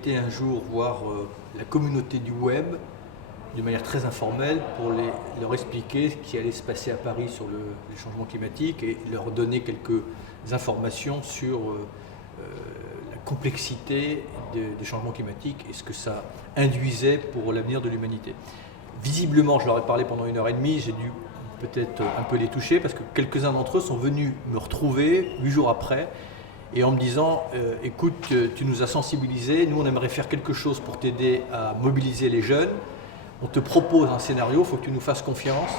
été un jour voir la communauté du web de manière très informelle pour leur expliquer ce qui allait se passer à Paris sur les changements climatiques et leur donner quelques informations sur la complexité des changements climatiques et ce que ça induisait pour l'avenir de l'humanité. Visiblement, je leur ai parlé pendant 1h30, j'ai dû peut-être un peu les toucher parce que quelques-uns d'entre eux sont venus me retrouver 8 jours après et en me disant écoute, tu nous as sensibilisés, nous on aimerait faire quelque chose pour t'aider à mobiliser les jeunes, on te propose un scénario, il faut que tu nous fasses confiance.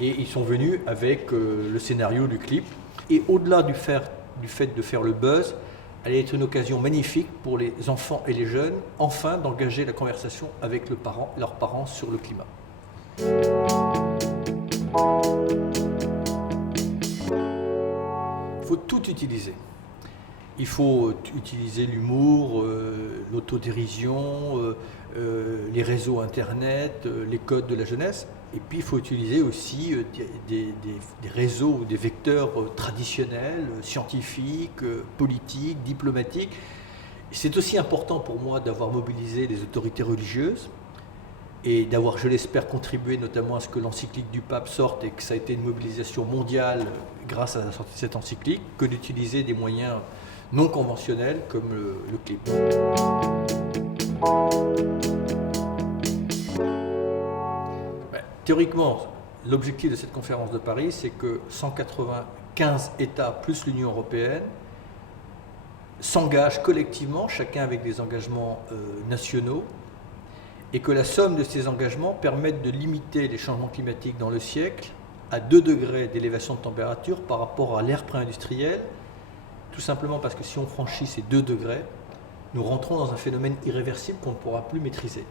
Et ils sont venus avec le scénario du clip. Et au-delà du fait de faire le buzz, elle allait être une occasion magnifique pour les enfants et les jeunes, enfin d'engager la conversation avec leurs parents sur le climat. Il faut tout utiliser. Il faut utiliser l'humour, l'autodérision, les réseaux internet, les codes de la jeunesse. Et puis il faut utiliser aussi des réseaux ou des vecteurs traditionnels, scientifiques, politiques, diplomatiques. C'est aussi important pour moi d'avoir mobilisé les autorités religieuses et d'avoir, je l'espère, contribué notamment à ce que l'encyclique du pape sorte et que ça a été une mobilisation mondiale grâce à la sortie de cette encyclique, que d'utiliser des moyens non conventionnels comme le clip. Théoriquement, l'objectif de cette conférence de Paris, c'est que 195 États plus l'Union européenne s'engagent collectivement, chacun avec des engagements nationaux, et que la somme de ces engagements permette de limiter les changements climatiques dans le siècle à 2 degrés d'élévation de température par rapport à l'ère pré-industrielle, tout simplement parce que si on franchit ces 2 degrés, nous rentrons dans un phénomène irréversible qu'on ne pourra plus maîtriser.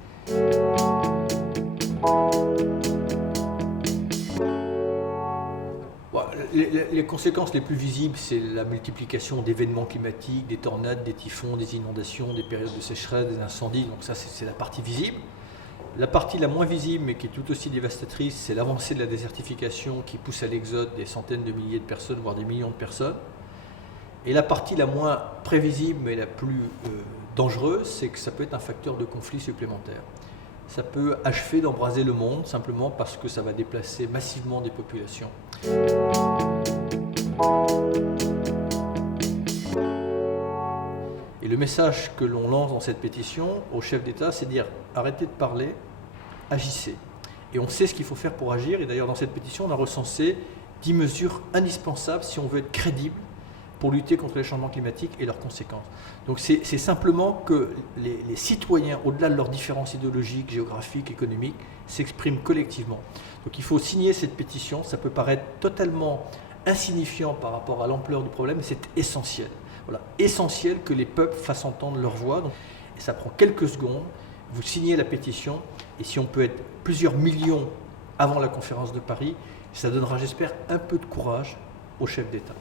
Les conséquences les plus visibles, c'est la multiplication d'événements climatiques, des tornades, des typhons, des inondations, des périodes de sécheresse, des incendies. Donc ça, c'est la partie visible. La partie la moins visible, mais qui est tout aussi dévastatrice, c'est l'avancée de la désertification qui pousse à l'exode des centaines de milliers de personnes, voire des millions de personnes. Et la partie la moins prévisible, mais la plus dangereuse, c'est que ça peut être un facteur de conflit supplémentaire. Ça peut achever d'embraser le monde simplement parce que ça va déplacer massivement des populations. Et le message que l'on lance dans cette pétition aux chefs d'État, c'est de dire arrêtez de parler, agissez. Et on sait ce qu'il faut faire pour agir. Et d'ailleurs, dans cette pétition, on a recensé 10 mesures indispensables si on veut être crédible pour lutter contre les changements climatiques et leurs conséquences. Donc c'est simplement que les citoyens, au-delà de leurs différences idéologiques, géographiques, économiques, s'expriment collectivement. Donc il faut signer cette pétition, ça peut paraître totalement insignifiant par rapport à l'ampleur du problème, mais c'est essentiel. Voilà, essentiel que les peuples fassent entendre leur voix. Donc, et ça prend quelques secondes, vous signez la pétition, et si on peut être plusieurs millions avant la conférence de Paris, ça donnera, j'espère, un peu de courage aux chefs d'État.